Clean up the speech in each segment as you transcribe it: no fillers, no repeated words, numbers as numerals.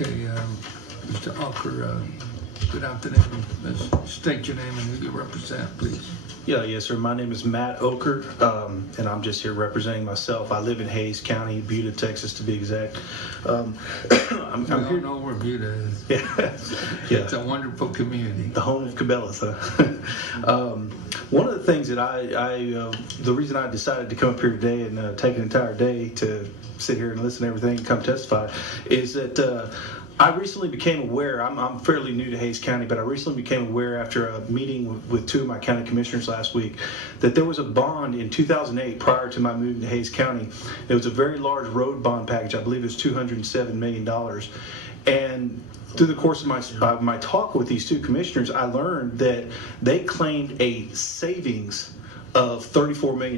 Okay, Mr. Ocker, good afternoon. Let's state your name and who you represent, please. Yes, sir. My name is Matt Ocker, and I'm just here representing myself. I live in Hays County, Buda, Texas, to be exact. I'm here. Know where Buda is. Yeah. It's a wonderful community. The home of Cabela's, huh? One of the things that the reason I decided to come up here today and take an entire day to sit here and listen to everything and come testify is that I recently became aware, I'm fairly new to Hays County, but I recently became aware after a meeting with two of my county commissioners last week that there was a bond in 2008 prior to my moving to Hays County. It was a very large road bond package. I believe it was $207 million. And through the course of my talk with these two commissioners, I learned that they claimed a savings of $34 million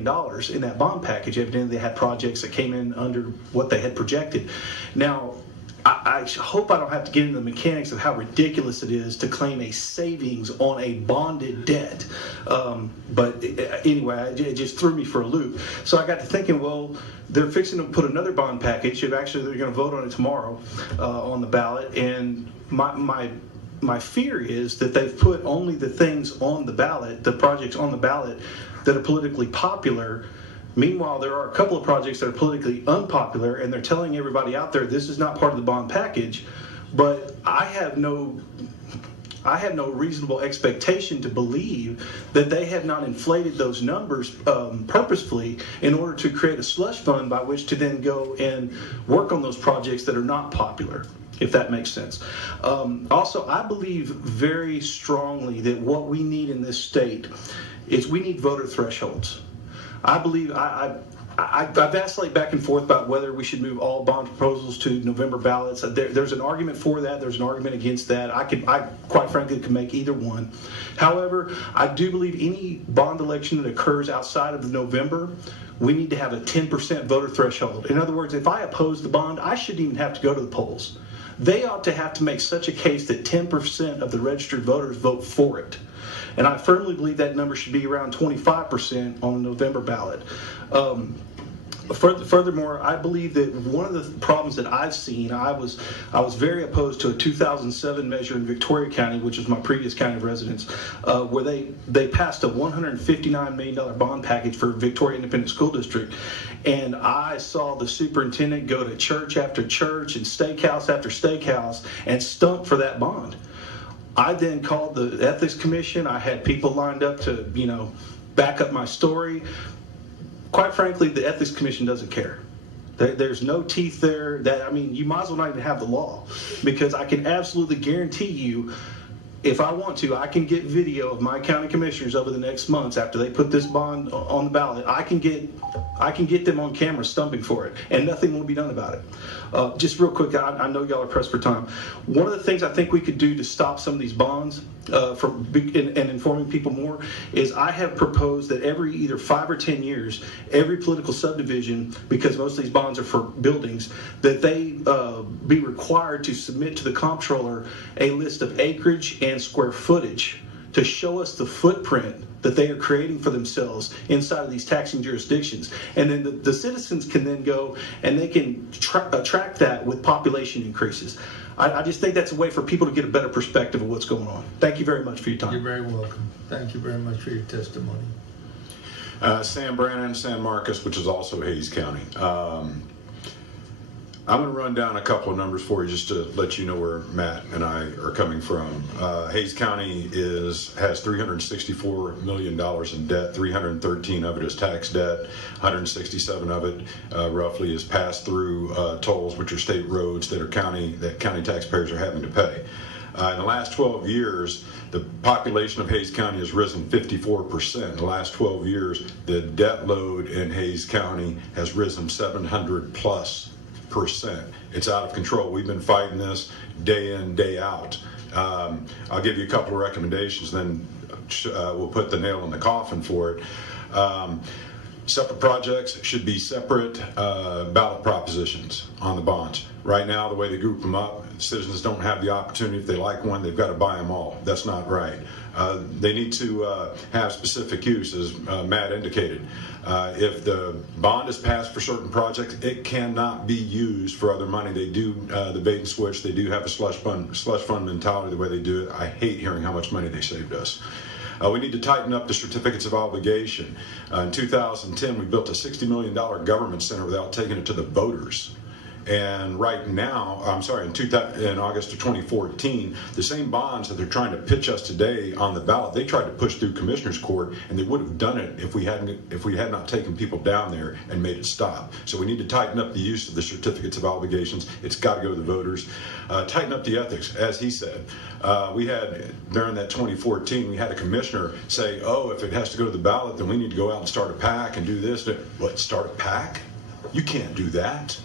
in that bond package. Evidently, they had projects that came in under what they had projected. Now, I hope I don't have to get into the mechanics of how ridiculous it is to claim a savings on a bonded debt. But anyway, it just threw me for a loop. So I got to thinking, well, they're fixing to put another bond package. Actually, they're going to vote on it tomorrow on the ballot. And my fear is that they've put only the things on the ballot, the projects on the ballot that are politically popular. Meanwhile, there are a couple of projects that are politically unpopular, and they're telling everybody out there this is not part of the bond package. But I have no reasonable expectation to believe that they have not inflated those numbers purposefully in order to create a slush fund by which to then go and work on those projects that are not popular, if that makes sense. Also, I believe very strongly that what we need in this state is we need voter thresholds. I believe I vacillate back and forth about whether we should move all bond proposals to November ballots. There's an argument for that. There's an argument against that. I quite frankly could make either one. However, I do believe any bond election that occurs outside of November, we need to have a 10% voter threshold. In other words, if I oppose the bond, I shouldn't even have to go to the polls. They ought to have to make such a case that 10% of the registered voters vote for it. And I firmly believe that number should be around 25% on the November ballot. Furthermore, I believe that one of the problems that I've seen, I was very opposed to a 2007 measure in Victoria County, which is my previous county of residence, where they passed a $159 million bond package for Victoria Independent School District. And I saw the superintendent go to church after church and steakhouse after steakhouse and stump for that bond. I then called the Ethics Commission. I had people lined up to, back up my story. Quite frankly, the Ethics Commission doesn't care. There's no teeth there. You might as well not even have the law, because I can absolutely guarantee you, if I want to, I can get video of my county commissioners over the next months after they put this bond on the ballot. I can get them on camera stumping for it, and nothing will be done about it. Just real quick, I know y'all are pressed for time. One of the things I think we could do to stop some of these bonds and informing people more is I have proposed that every either 5 or 10 years, every political subdivision, because most of these bonds are for buildings, that they be required to submit to the comptroller a list of acreage and square footage to show us the footprint that they are creating for themselves inside of these taxing jurisdictions. And then the citizens can then go and they can track that with population increases. I just think that's a way for people to get a better perspective of what's going on. Thank you very much for your time. You're very welcome. Thank you very much for your testimony. Sam Brannon, San Marcos, which is also Hays County. I'm going to run down a couple of numbers for you just to let you know where Matt and I are coming from. Hays County has $364 million in debt. 313 of it is tax debt. 167 of it roughly is passed through tolls, which are state roads that county taxpayers are having to pay. In the last 12 years, the population of Hays County has risen 54%. In the last 12 years, the debt load in Hays County has risen 700+%. It's out of control. We've been fighting this day in, day out. I'll give you a couple of recommendations, then we'll put the nail in the coffin for it. Separate projects should be separate ballot propositions on the bonds. Right now, the way they group them up, citizens don't have the opportunity. If they like one, they've got to buy them all. That's not right. They need to have specific use, as Matt indicated. If the bond is passed for certain projects, it cannot be used for other money. They do the bait and switch. They do have a slush fund mentality the way they do it. I hate hearing how much money they saved us. We need to tighten up the certificates of obligation. In 2010, we built a $60 million government center without taking it to the voters. And right now, in August of 2014, the same bonds that they're trying to pitch us today on the ballot, they tried to push through Commissioner's Court, and they would have done it if we had not taken people down there and made it stop. So we need to tighten up the use of the certificates of obligations. It's got to go to the voters. Tighten up the ethics, as he said. We had, during that 2014, we had a commissioner say, oh, if it has to go to the ballot, then we need to go out and start a PAC and do this. What, start a PAC? You can't do that.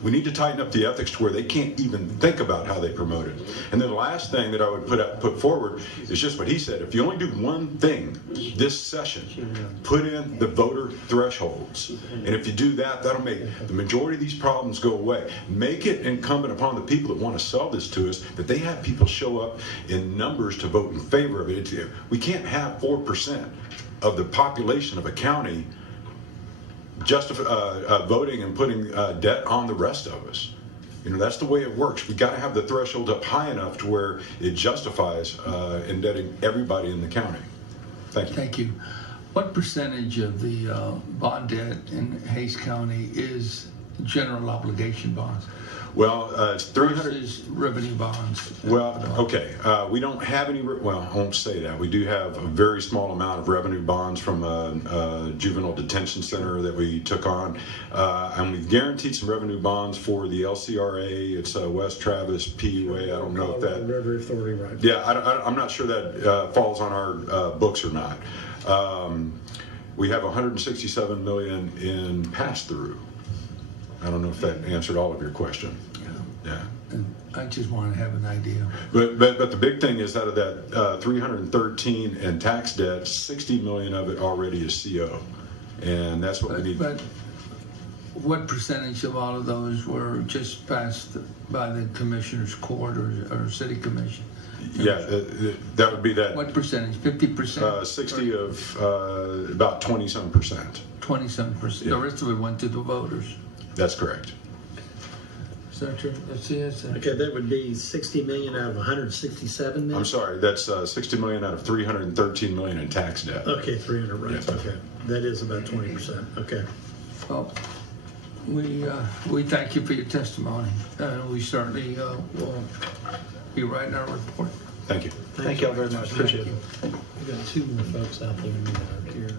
We need to tighten up the ethics to where they can't even think about how they promote it. And then the last thing that I would put forward is just what he said. If you only do one thing this session, put in the voter thresholds. And if you do that, that'll make the majority of these problems go away. Make it incumbent upon the people that want to sell this to us that they have people show up in numbers to vote in favor of it. We can't have 4% of the population of a county voting and putting debt on the rest of us. You know, that's the way it works. We got to have the threshold up high enough to where it justifies indebting everybody in the county. Thank you. Thank you. What percentage of the bond debt in Hays County is general obligation bonds? Well, it's 300 versus revenue bonds. Well, okay. We don't have any. Well, I won't say that. We do have a very small amount of revenue bonds from a juvenile detention center that we took on, and we've guaranteed some revenue bonds for the LCRA. It's West Travis PUA. I don't know if that River Authority, right? Yeah, I'm not sure that falls on our books or not. We have 167 million in pass-through. I don't know if that answered all of your question. Yeah. And I just want to have an idea. But the big thing is out of that 313 in tax debt, 60 million of it already is CO, and that's what we need. But what percentage of all of those were just passed by the commissioner's court or city commission? Yeah, that would be that. What percentage? 50%? 60 of about 20-some percent. 20-some percent. Yeah. The rest of it went to the voters. That's correct. Is that true? That's it. Okay, that would be 60 million out of 167 million? I'm sorry, that's 60 million out of 313 million in tax debt. Okay, 300, right, Yeah. okay. That is about 20%, okay. Well, we thank you for your testimony. We certainly will be writing our report. Thank you. Thank y'all very much. Appreciate it. We've got two more folks out there in here.